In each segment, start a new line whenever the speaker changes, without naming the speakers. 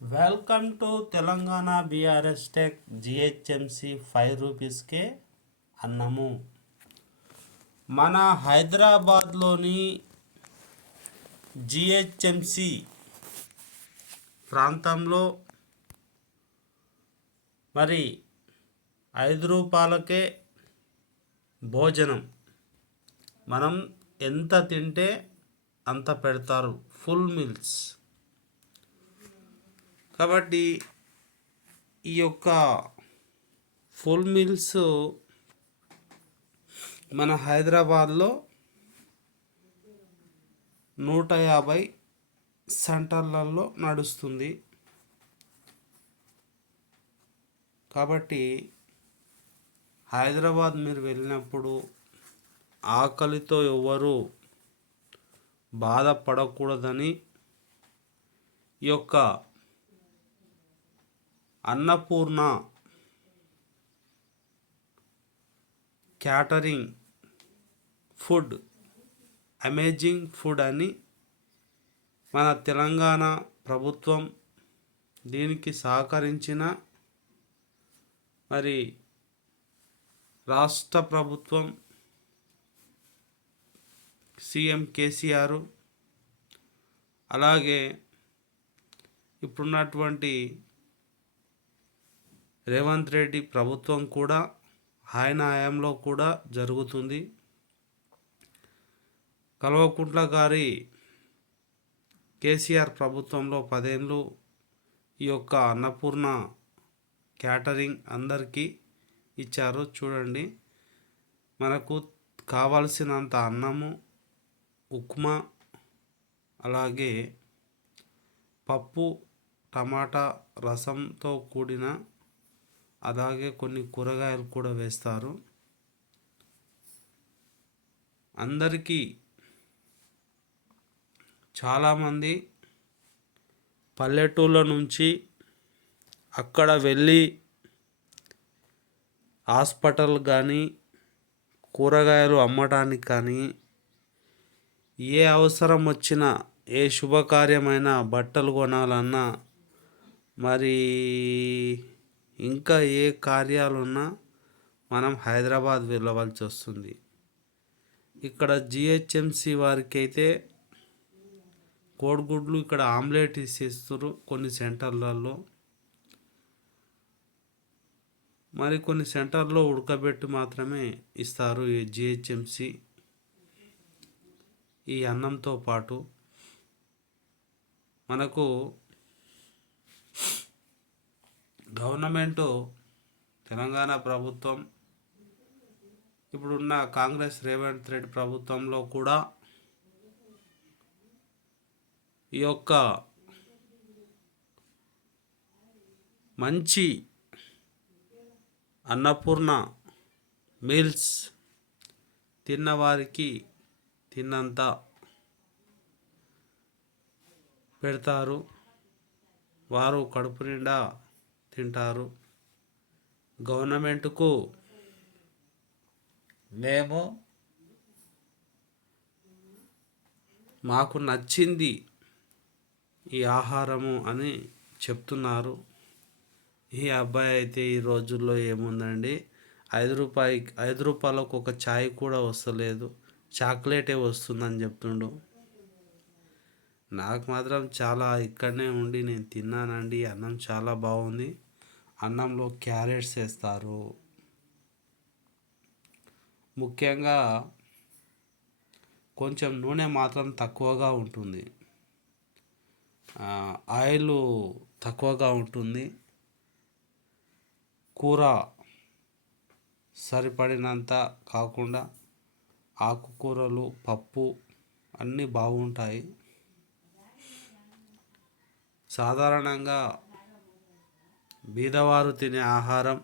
Welcome to Telangana BRS tech GHMC five రూపీస్కే అన్నము. మన హైదరాబాద్లోని జిహెచ్ఎంసి ప్రాంతంలో మరి ఐదు రూపాయలకే భోజనం. మనం ఎంత తింటే అంత పెడతారు ఫుల్ మీల్స్. కాబట్టి ఈ యొక్క ఫుల్ మీల్స్ మన హైదరాబాద్లో నూట యాభై సెంటర్లలో నడుస్తుంది. కాబట్టి హైదరాబాద్ మీరు వెళ్ళినప్పుడు ఆకలితో ఎవరు బాధపడకూడదని ఈ యొక్క Annapurna catering food amazing food అని మన తెలంగాణ ప్రభుత్వం దీనికి సహకరించిన మరి రాష్ట్ర ప్రభుత్వం సీఎం కేసీఆర్ అలాగే ఇప్పుడున్నటువంటి రేవంత్ రెడ్డి ప్రభుత్వం కూడా ఆయన హయాంలో కూడా జరుగుతుంది. కల్వకుంట్ల గారి కేసీఆర్ ప్రభుత్వంలో పదేళ్ళు ఈ యొక్క అన్నపూర్ణ క్యాటరింగ్ అందరికీ ఇచ్చారు. చూడండి మనకు కావలసినంత అన్నము ఉప్మా అలాగే పప్పు టమాటా రసంతో కూడిన అలాగే కొన్ని కూరగాయలు కూడా వేస్తారు. అందరికీ చాలామంది పల్లెటూళ్ళ నుంచి అక్కడ వెళ్ళి హాస్పిటల్ కానీ కూరగాయలు అమ్మడానికి కానీ ఏ అవసరం వచ్చినా ఏ శుభకార్యమైనా బట్టలు కొనాలన్నా మరి ఇంకా ఏ కార్యాలున్నా మనం హైదరాబాద్ వెళ్ళవలసి వస్తుంది. ఇక్కడ జిహెచ్ఎంసి వారికి అయితే కోడిగుడ్లు ఇక్కడ ఆమ్లెట్ ఇస్తారు కొన్ని సెంటర్లలో. మరి కొన్ని సెంటర్లో ఉడకబెట్టి మాత్రమే ఇస్తారు ఈ జిహెచ్ఎంసి ఈ అన్నంతో పాటు. మనకు గవర్నమెంటు తెలంగాణ ప్రభుత్వం ఇప్పుడున్న కాంగ్రెస్ రేవంత్ రెడ్డి ప్రభుత్వంలో కూడా ఈ యొక్క మంచి అన్నపూర్ణ మీల్స్ తిన్నవారికి తిన్నంత పెడతారు. వారు కడుపు నిండా తింటారు. గవర్నమెంట్కు మేము మాకు నచ్చింది ఈ ఆహారము అని చెప్తున్నారు. ఈ అబ్బాయి అయితే ఈ రోజుల్లో ఏముందండి? ఐదు రూపాయి ఐదు రూపాయలకు ఒక ఛాయ్ కూడా వస్తలేదు. చాక్లెటే వస్తుందని చెప్తుండు. నాకు మాత్రం చాలా ఇక్కడనే ఉండి నేను తిన్నానండి. అన్నం చాలా బాగుంది. అన్నంలో క్యారెట్స్ వేస్తారు. ముఖ్యంగా కొంచెం నూనె మాత్రం తక్కువగా ఉంటుంది. ఆయిల్ తక్కువగా ఉంటుంది. కూర సరిపడినంత కాకుండా ఆకుకూరలు పప్పు అన్నీ బాగుంటాయి. సాధారణంగా బీదవారు తినే ఆహారం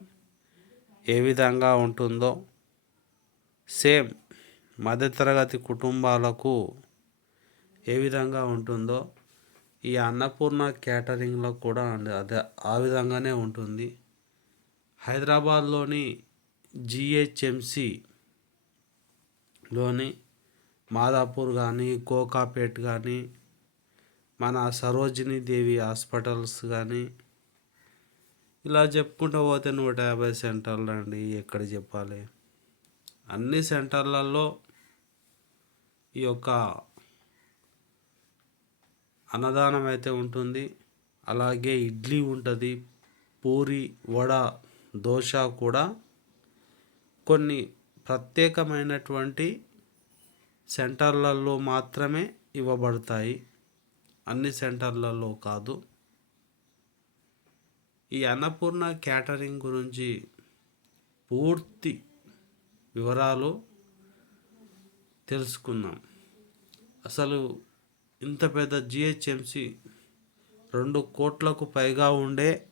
ఏ విధంగా ఉంటుందో సేమ్ మధ్యతరగతి కుటుంబాలకు ఏ విధంగా ఉంటుందో ఈ అన్నపూర్ణ క్యాటరింగ్లో కూడా అదే ఆ విధంగానే ఉంటుంది. హైదరాబాద్లోని జిహెచ్ఎంసిలోని మాదాపూర్ కానీ కోకాపేట్ కానీ మన సరోజిని దేవి హాస్పిటల్స్ కానీ ఇలా చెప్పుకుంటూ పోతే నూట యాభై సెంటర్లు అండి ఎక్కడ చెప్పాలి? అన్ని సెంటర్లలో ఈ యొక్క అన్నదానం అయితే ఉంటుంది. అలాగే ఇడ్లీ ఉంటుంది పూరి వడ దోశ కూడా. కొన్ని ప్రత్యేకమైనటువంటి సెంటర్లలో మాత్రమే ఇవ్వబడతాయి. అన్ని సెంటర్లలో కాదు. ఈ అన్నపూర్ణ క్యాటరింగ్ గురించి పూర్తి వివరాలు తెలుసుకుందాం. అసలు ఇంత పెద్ద జిహెచ్ఎంసి రెండు కోట్లకు పైగా ఉండే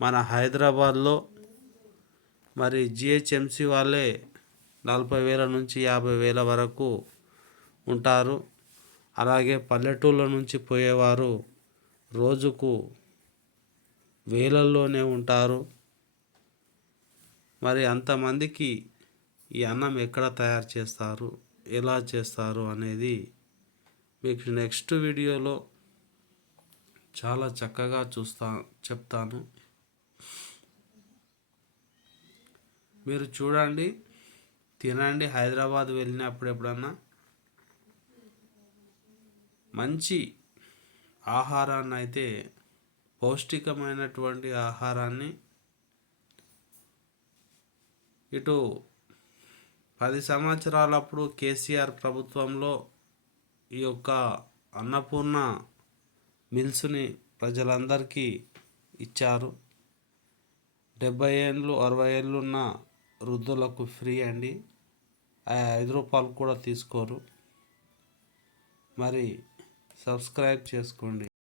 మన హైదరాబాద్లో మరి జిహెచ్ఎంసి వాళ్ళే నలభై వేల నుంచి యాభై వేల వరకు ఉంటారు. అలాగే పల్లెటూళ్ళ నుంచి పోయేవారు రోజుకు వేలల్లోనే ఉంటారు. మరి అంతమందికి ఈ అన్నం ఎక్కడ తయారు చేస్తారు? ఎలా చేస్తారు అనేది మీకు నెక్స్ట్ వీడియోలో చాలా చక్కగా చూస్తా చెప్తాను. మీరు చూడండి తినండి. హైదరాబాద్ వెళ్ళినప్పుడు ఎప్పుడన్నా మంచి ఆహారాన్ని అయితే పౌష్టికమైనటువంటి ఆహారాన్ని ఇటు పది సంవత్సరాలప్పుడు కేసీఆర్ ప్రభుత్వంలో ఈ యొక్క అన్నపూర్ణ మిల్స్ని ప్రజలందరికీ ఇచ్చారు. డెబ్బై ఏళ్ళు అరవై ఏళ్ళు ఉన్న వృద్ధులకు ఫ్రీ అండి. ఆ ఐదు రూపాయలు కూడా తీసుకోరు. మరి సబ్స్క్రైబ్ చేసుకోండి.